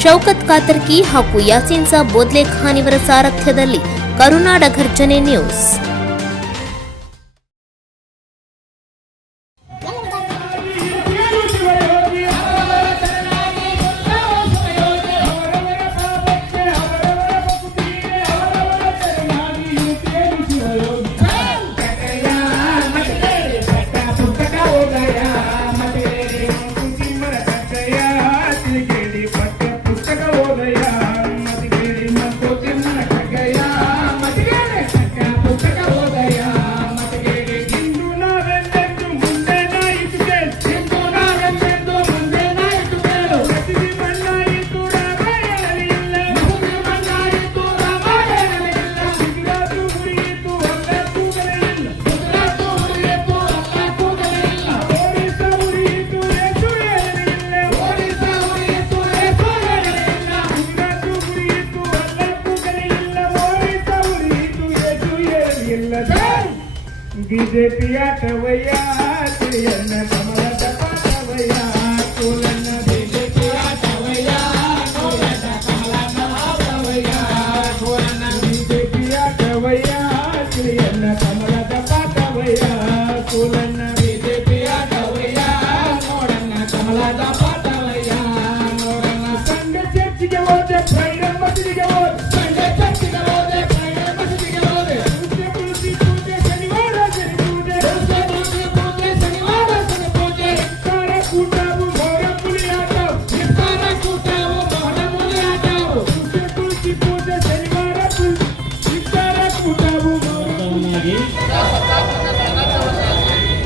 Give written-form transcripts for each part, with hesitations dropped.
ಶೌಕತ್ ಕಾತರ್ಕಿ ಹಾಗೂ ಯಾಸೀನ್ ಸಾಬ್ ಬೋದ್ಲೆಖಾನ್ ಇವರ ಸಾರಥ್ಯದಲ್ಲಿ ಕರುನಾಡ ಘರ್ಜನೆ news. BJP ಆಟವಯ್ಯ ತಿಳಿಯನ್ನ ಕಮಲದ ಪಾಠವಯ್ಯ ಕೋಲನ್ನ ಬಿಜೆಪಿ ಆಟವಯ್ಯ ಕೋಲನ್ನ ಕಮಲದ ಪಾಠವಯ್ಯ ಕೋಲನ್ನ ಬಿಜೆಪಿ ಆಟವಯ್ಯ ತಿಳಿಯನ್ನ ಕಮಲದ ಪಾಠವಯ್ಯ ಕೋಲನ್ನ ಬಿಜೆಪಿ ಆಟವಯ್ಯ ನೋಡನ್ನ ಕಮಲದ ಪಾಠವಯ್ಯ ನೋಡನ್ನ ಸಂಘ ಚರ್ಚಿಗೆ ಹೋದೆ ಫ್ರೈಡಮ್ ಮಸೀದಿಗೆ ಹೋದೆ ಸಂಘ ಚರ್ಚಿಗೆ ಹೋದೆ ಫ್ರೈಡಮ್ ಮಸೀದಿಗೆ ಹೋದೆ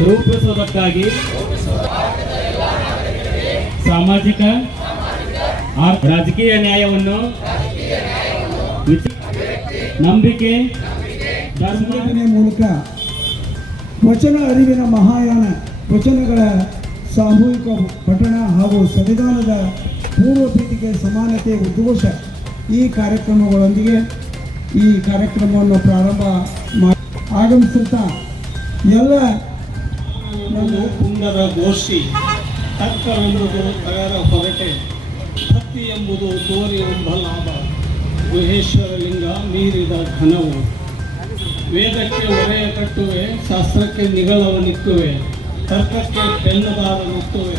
ರೂಪಿಸುವುದಕ್ಕಾಗಿ ಸಾಮಾಜಿಕ ರಾಜಕೀಯ ನ್ಯಾಯವನ್ನು ನಂಬಿಕೆ ಸಂಘಟನೆ ಮೂಲಕ ವಚನ ಅರಿವಿನ ಮಹಾಯಾನ ವಚನಗಳ ಸಾಮೂಹಿಕ ಪಠಣ ಹಾಗೂ ಸಂವಿಧಾನದ ಪೂರ್ವ ಪೀಠಿಕೆ ಸಮಾನತೆ ಉದ್ಘೋಷ ಈ ಕಾರ್ಯಕ್ರಮಗಳೊಂದಿಗೆ ಈ ಕಾರ್ಯಕ್ರಮವನ್ನು ಪ್ರಾರಂಭ ಆಗಮಿಸುತ್ತಾ ಎಲ್ಲ ಪುಂಡರ ಗೋಷ್ಠಿ ತರ್ಕವೆಂಬುದು ತಗರ ಹೊರಟೆ ಭಕ್ತಿ ಎಂಬುದು ತೋರಿ ಎಂಬ ಲಾಭ ಗುಹೇಶ್ವರ ಲಿಂಗ ಮೀರಿದ ಘನವು ವೇದಕ್ಕೆ ಒರೆಯ ಕಟ್ಟುವೆ ಶಾಸ್ತ್ರಕ್ಕೆ ನಿಗಳವನಿತ್ತುವೆ ತರ್ಕಕ್ಕೆ ಬೆನ್ನದಾರ ನುತ್ತುವೆ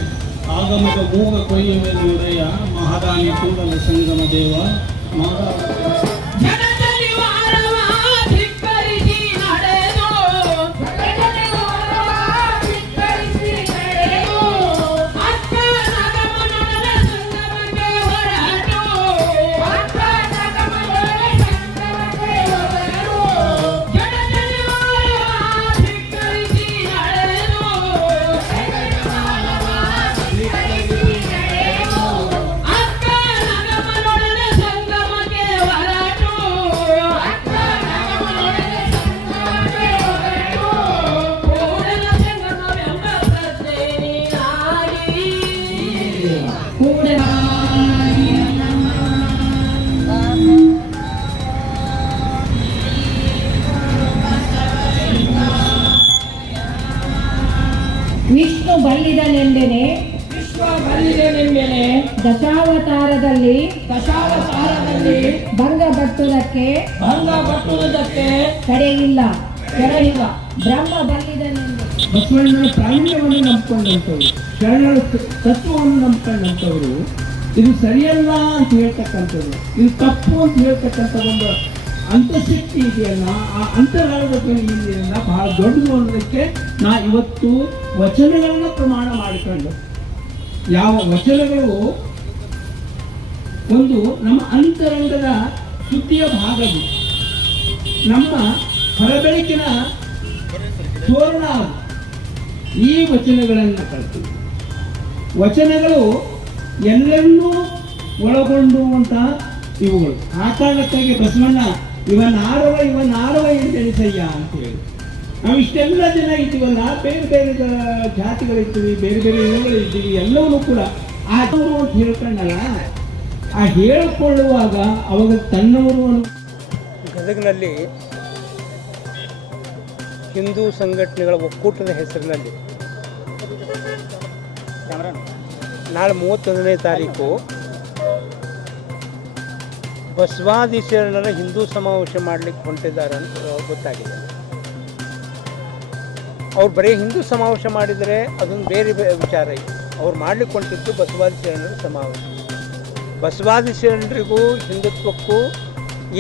ಆಗಮದ ಮೂಗ ಕೊಯ್ಯುವೆ ನೋಡೆಯ ಮಹಾರಾಣಿ ಕೂಡಲ ಸಂಗಮ ದೇವ ವಿಷ್ಣು ಬಲ್ಲಿದನೆಂದೆನೆ ದಶಾವತಾರದಲ್ಲಿ ಭಂಗಪಟ್ಟುವುದಕ್ಕೆ ತಡೆಯಿಲ್ಲ ಬ್ರಹ್ಮ ಬಲ್ಲಿದನೆಂದು ಬಸವಣ್ಣನ ಪ್ರಾವೀಣ್ಯವನ್ನು ನಂಬಿಕೊಂಡಂಥವ್ರು ಶರಣರ ತತ್ವವನ್ನು ನಂಬಿಕೊಂಡಂಥವ್ರು ಇದು ಸರಿಯಲ್ಲ ಅಂತ ಹೇಳ್ತಕ್ಕಂಥದ್ದು ಇದು ತಪ್ಪು ಅಂತ ಹೇಳ್ತಕ್ಕಂಥ ಒಂದು ಅಂತಃಶಕ್ತಿ ಇದೆಯಲ್ಲ ಆ ಅಂತರಾಳದ ಇದೆಯಲ್ಲ ಬಹಳ ದೊಡ್ಡದು ಅನ್ನೋದಕ್ಕೆ ನಾ ಇವತ್ತು ವಚನಗಳನ್ನ ಪ್ರಮಾಣ ಮಾಡಿಕೊಂಡು ಯಾವ ವಚನಗಳು ಒಂದು ನಮ್ಮ ಅಂತರಂಗದ ಸುದ್ದಿಯ ಭಾಗವು ನಮ್ಮ ಹೊರಬೆಳಕಿನ ತೋರಣ ಈ ವಚನಗಳನ್ನು ಕಲಿತು ವಚನಗಳು ಎಲ್ಲರನ್ನೂ ಒಳಗೊಂಡುವಂಥ ಇವುಗಳು ಆ ಕಾರಣಕ್ಕಾಗಿ ಬಸವಣ್ಣ ಇವನಾರವ ಅಂತ ಎಣಿಸಯ್ಯ ಅಂತ ಹೇಳಿ ನಾವು ಇಷ್ಟೆಲ್ಲ ಜನ ಇದ್ದೀವಲ್ಲ ಬೇರೆ ಬೇರೆ ಜಾತಿಗಳಿರ್ತೀವಿ ಬೇರೆ ಬೇರೆ ಇವುಗಳಿರ್ತೀವಿ ಎಲ್ಲವೂ ಕೂಡ ಆದವರು ಅಂತ ಹೇಳ್ಕೊಂಡಲ್ಲ ಆ ಹೇಳಿಕೊಳ್ಳುವಾಗ ಅವಾಗ ತನ್ನವರು ಗದಗಿನಲ್ಲಿ ಹಿಂದೂ ಸಂಘಟನೆಗಳ ಒಕ್ಕೂಟದ ಹೆಸರಿನಲ್ಲಿ ನಾಳೆ 31ನೇ ತಾರೀಕು ಬಸವಾದಿ ಶರಣರ ಹಿಂದೂ ಸಮಾವೇಶ ಮಾಡಲಿಕ್ಕೆ ಹೊಂಟಿದ್ದಾರೆ ಅಂತ ಗೊತ್ತಾಗಿದೆ. ಅವ್ರು ಬರೀ ಹಿಂದೂ ಸಮಾವೇಶ ಮಾಡಿದರೆ ಅದೊಂದು ಬೇರೆ ವಿಚಾರ ಇದೆ. ಅವ್ರು ಮಾಡ್ಲಿಕ್ಕೆ ಹೊಂಟಿದ್ದು ಬಸವಾದಿ ಶರಣರ ಸಮಾವೇಶ. ಬಸವಾದಿ ಶರಣರಿಗೂ ಹಿಂದುತ್ವಕ್ಕೂ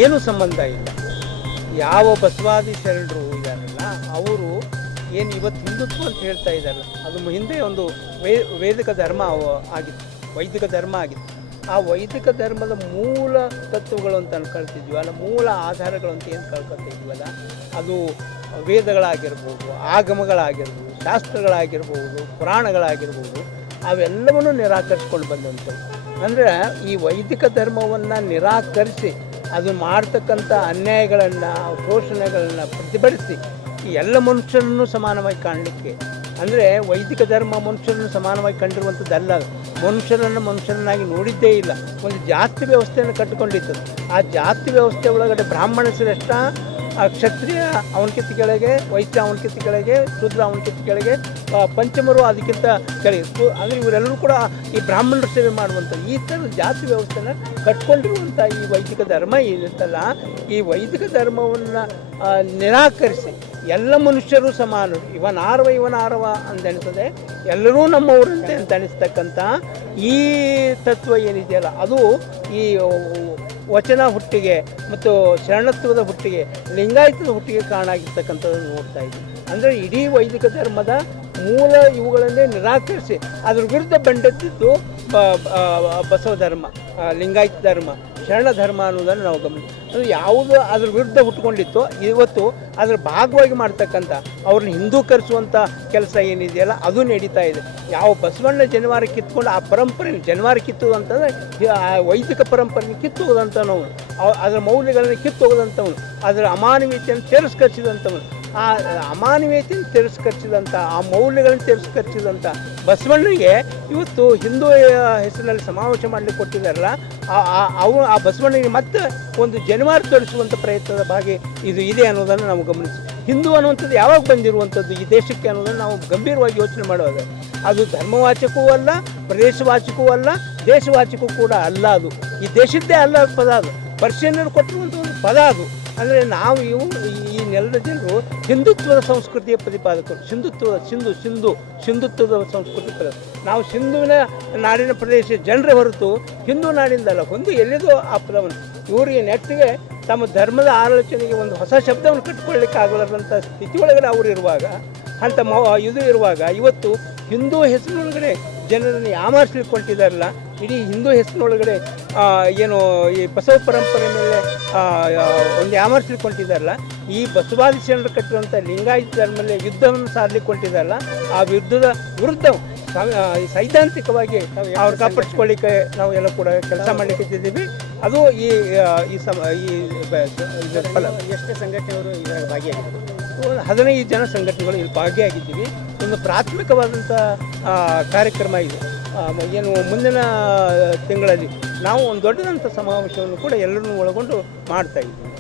ಏನೂ ಸಂಬಂಧ ಇಲ್ಲ. ಯಾವ ಬಸವಾದಿ ಶರಣರು ಇದ್ದಾರಲ್ಲ ಅವರು ಏನು ಇವತ್ತು ಹಿಂದುತ್ವ ಅಂತ ಹೇಳ್ತಾ ಇದ್ದಾರಲ್ಲ, ಅದು ಹಿಂದೆ ಒಂದು ವೇದಿಕ ಧರ್ಮ ಆಗಿತ್ತು, ವೈದಿಕ ಧರ್ಮ ಆಗಿತ್ತು. ಆ ವೈದಿಕ ಧರ್ಮದ ಮೂಲ ತತ್ವಗಳು ಅಂತ ಅನ್ಕೊಳ್ತಿದ್ವಲ್ಲ, ಮೂಲ ಆಧಾರಗಳು ಅಂತ ಏನು ಕಳ್ಕೊತಿದ್ವಲ್ಲ, ಅದು ವೇದಗಳಾಗಿರ್ಬೋದು, ಆಗಮಗಳಾಗಿರ್ಬೋದು, ಶಾಸ್ತ್ರಗಳಾಗಿರ್ಬೋದು, ಪುರಾಣಗಳಾಗಿರ್ಬೋದು, ಅವೆಲ್ಲವನ್ನೂ ನಿರಾಕರಿಸ್ಕೊಂಡು ಬಂದಂಥವು. ಅಂದರೆ ಈ ವೈದಿಕ ಧರ್ಮವನ್ನು ನಿರಾಕರಿಸಿ ಅದು ಮಾಡ್ತಕ್ಕಂಥ ಅನ್ಯಾಯಗಳನ್ನು, ಶೋಷಣೆಗಳನ್ನು ಪ್ರತಿಭಟಿಸಿ ಈ ಎಲ್ಲ ಮನುಷ್ಯರನ್ನು ಸಮಾನವಾಗಿ ಕಾಣಲಿಕ್ಕೆ, ಅಂದರೆ ವೈದಿಕ ಧರ್ಮ ಮನುಷ್ಯರನ್ನು ಸಮಾನವಾಗಿ ಕಂಡಿರುವಂಥದ್ದಲ್ಲ. ಮನುಷ್ಯರನ್ನು ಮನುಷ್ಯರನ್ನಾಗಿ ನೋಡಿದ್ದೇ ಇಲ್ಲ. ಒಂದು ಜಾತಿ ವ್ಯವಸ್ಥೆಯನ್ನು ಕಟ್ಟಿಕೊಂಡಿತ್ತು. ಆ ಜಾತಿ ವ್ಯವಸ್ಥೆ ಒಳಗಡೆ ಬ್ರಾಹ್ಮಣ ಶ್ರೇಷ್ಠ, ಕ್ಷತ್ರಿಯ ಅವನಕ್ಕಿಂತ ಕೆಳಗೆ, ವೈಶ್ಯ ಅವನಕ್ಕಿಂತ ಕೆಳಗೆ, ಶೂದ್ರ ಅವನಕ್ಕಿಂತ ಕೆಳಗೆ, ಪಂಚಮರು ಅದಕ್ಕಿಂತ ಕೆಳಗೆ. ಅಂದರೆ ಇವರೆಲ್ಲರೂ ಕೂಡ ಈ ಬ್ರಾಹ್ಮಣರ ಸೇವೆ ಮಾಡುವಂಥದ್ದು ಈ ಥರದ ಜಾತಿ ವ್ಯವಸ್ಥೆನ ಕಟ್ಕೊಂಡಿರುವಂಥ ಈ ವೈದಿಕ ಧರ್ಮ ಏನಿರ್ತಲ್ಲ, ಈ ವೈದಿಕ ಧರ್ಮವನ್ನು ನಿರಾಕರಿಸಿ ಎಲ್ಲ ಮನುಷ್ಯರು ಸಮಾನರು, ಇವನಾರವ ಅಂತ ಅನಿಸ್ತದೆ, ಎಲ್ಲರೂ ನಮ್ಮವರಂತೆ ಅಂತ ಅನಿಸ್ತಕ್ಕಂಥ ಈ ತತ್ವ ಏನಿದೆಯಲ್ಲ, ಅದು ಈ ವಚನ ಹುಟ್ಟಿಗೆ ಮತ್ತು ಶರಣತ್ವದ ಹುಟ್ಟಿಗೆ, ಲಿಂಗಾಯತದ ಹುಟ್ಟಿಗೆ ಕಾರಣ ಆಗಿರ್ತಕ್ಕಂಥದ್ದನ್ನು ನೋಡ್ತಾ ಇದ್ದೀವಿ. ಅಂದರೆ ಇಡೀ ವೈದಿಕ ಧರ್ಮದ ಮೂಲ ಇವುಗಳನ್ನೇ ನಿರಾಕರಿಸಿ ಅದ್ರ ವಿರುದ್ಧ ಬಂಡೆತ್ತಿದ್ದು ಬಸವ ಧರ್ಮ, ಲಿಂಗಾಯತ ಧರ್ಮ, ಶರಣ ಧರ್ಮ ಅನ್ನೋದನ್ನು ನಾವು ಅದು ಯಾವುದು ಅದ್ರ ವಿರುದ್ಧ ಹುಟ್ಕೊಂಡಿತ್ತು, ಇವತ್ತು ಅದ್ರ ಭಾಗವಾಗಿ ಮಾಡ್ತಕ್ಕಂಥ ಅವ್ರನ್ನ ಹಿಂದೂಕರಿಸುವಂಥ ಕೆಲಸ ಏನಿದೆಯಲ್ಲ ಅದು ನಡೀತಾ ಇದೆ. ಯಾವ ಬಸವಣ್ಣ ಜನವಾರ ಕಿತ್ಕೊಂಡು ಆ ಪರಂಪರೆ ಜನವಾರ ಕಿತ್ತುವುದು ಅಂತಂದರೆ ಆ ವೈದಿಕ ಪರಂಪರೆನ ಕಿತ್ತುವುದಂಥವನು, ಅದರ ಮೌಲ್ಯಗಳನ್ನು ಕಿತ್ತೋಗದಂಥವನು, ಅದರ ಅಮಾನವೀಯತೆಯನ್ನು ತಿರಸ್ಕರಿಸಿದಂಥವನು, ಆ ಅಮಾನವೀಯತೆಯನ್ನು ತಿರಸ್ಕರಿಸಿದಂಥ, ಆ ಮೌಲ್ಯಗಳನ್ನು ತಿರಸ್ಕರಿಸಿದಂಥ ಬಸವಣ್ಣನಿಗೆ ಇವತ್ತು ಹಿಂದೂ ಹೆಸರಿನಲ್ಲಿ ಸಮಾವೇಶ ಮಾಡಲಿಕ್ಕೆ ಕೊಟ್ಟಿದ್ದಾರಲ್ಲ, ಆ ಬಸವಣ್ಣನಿಗೆ ಮತ್ತೆ ಒಂದು ಜನವಾರ ತೋರಿಸುವಂಥ ಪ್ರಯತ್ನದ ಭಾಗ ಇದು ಇದೆ ಅನ್ನೋದನ್ನು ನಾವು ಗಮನಿಸಿ. ಹಿಂದೂ ಅನ್ನುವಂಥದ್ದು ಯಾವಾಗ ಬಂದಿರುವಂಥದ್ದು ಈ ದೇಶಕ್ಕೆ ಅನ್ನೋದನ್ನು ನಾವು ಗಂಭೀರವಾಗಿ ಯೋಚನೆ ಮಾಡುವಾಗ ಅದು ಧರ್ಮವಾಚಕವೂ ಅಲ್ಲ, ಪ್ರದೇಶವಾಚಕವೂ ಅಲ್ಲ, ದೇಶವಾಚಕವೂ ಕೂಡ ಅಲ್ಲ. ಅದು ಈ ದೇಶದ್ದೇ ಅಲ್ಲ ಪದ, ಅದು ಪರ್ಷಿಯನ್ನರು ಕೊಟ್ಟಿರುವಂಥ ಒಂದು ಪದ ಅದು. ಅಂದರೆ ನಾವು ಈ ನೆಲದ ಜನರು ಹಿಂದುತ್ವದ ಸಂಸ್ಕೃತಿಯ ಪ್ರತಿಪಾದಕರು, ಸಿಂಧುತ್ವದ ಸಂಸ್ಕೃತಿ ಪದ. ನಾವು ಸಿಂಧುವಿನ ನಾಡಿನ ಪ್ರದೇಶ ಜನರೇ ಹೊರತು ಹಿಂದೂ ನಾಡಿಂದಲ್ಲ. ಒಂದು ಎಲ್ಲಿದೋ ಆ ಪದವನ್ನು ಇವರಿಗೆ ನೆಟ್ಟಿಗೆ ತಮ್ಮ ಧರ್ಮದ ಆಲೋಚನೆಗೆ ಒಂದು ಹೊಸ ಶಬ್ದವನ್ನು ಕಟ್ಟಿಕೊಳ್ಳಿಕ್ಕೆ ಆಗಲಾರಂಥ ಸ್ಥಿತಿ ಒಳಗಡೆ ಅವರು ಇರುವಾಗ, ಅಂಥ ಇದು ಇರುವಾಗ ಇವತ್ತು ಹಿಂದೂ ಹೆಸರಿನೊಳಗಡೆ ಜನರನ್ನು ಯಾಮಾರಿಸ್ಲಿಕ್ಕೆ ಹೊಂಟಿದಾರಲ್ಲ, ಇಡೀ ಹಿಂದೂ ಹೆಸರಿನೊಳಗಡೆ ಏನು ಈ ಬಸವ ಪರಂಪರೆ ಮೇಲೆ ಒಂದು ಯಾಮಾರಿಸ್ಲಿಕ್ಕೆ ಹೊಂಟಿದಾರಲ್ಲ, ಈ ಬಸವಾದಿ ಶರಣರು ಕಟ್ಟಿರುವಂಥ ಲಿಂಗಾಯತ ಧರ್ಮದಲ್ಲಿ ಯುದ್ಧವನ್ನು ಸಾಧಲಿಕ್ಕೆ ಹೊಂಟಿದಾರಲ್ಲ, ಆ ಯುದ್ಧದ ವಿರುದ್ಧ ಸೈದ್ಧಾಂತಿಕವಾಗಿ ಅವ್ರು ಕಾಪಾಡಿಸ್ಕೊಳ್ಳಿಕ್ಕೆ ನಾವು ಎಲ್ಲ ಕೂಡ ಕೆಲಸ ಮಾಡಲಿಕ್ಕೆ ಇದ್ದೀವಿ. ಅದು ಈ ಫಲ. ಎಷ್ಟು ಸಂಘಟನೆಯವರು ಇದರಲ್ಲಿ ಭಾಗಿಯಾಗಿದ್ದಾರೆ? 15 ಜನ ಸಂಘಟನೆಗಳು ಇಲ್ಲಿ ಭಾಗಿಯಾಗಿದ್ದೀವಿ. ಒಂದು ಪ್ರಾಥಮಿಕವಾದಂಥ ಕಾರ್ಯಕ್ರಮ ಇದು. ಏನು ಮುಂದಿನ ತಿಂಗಳಲ್ಲಿ ನಾವು ಒಂದು ದೊಡ್ಡದಂಥ ಸಮಾವೇಶವನ್ನು ಕೂಡ ಎಲ್ಲರನ್ನೂ ಒಳಗೊಂಡು ಮಾಡ್ತಾ ಇದ್ದೀವಿ.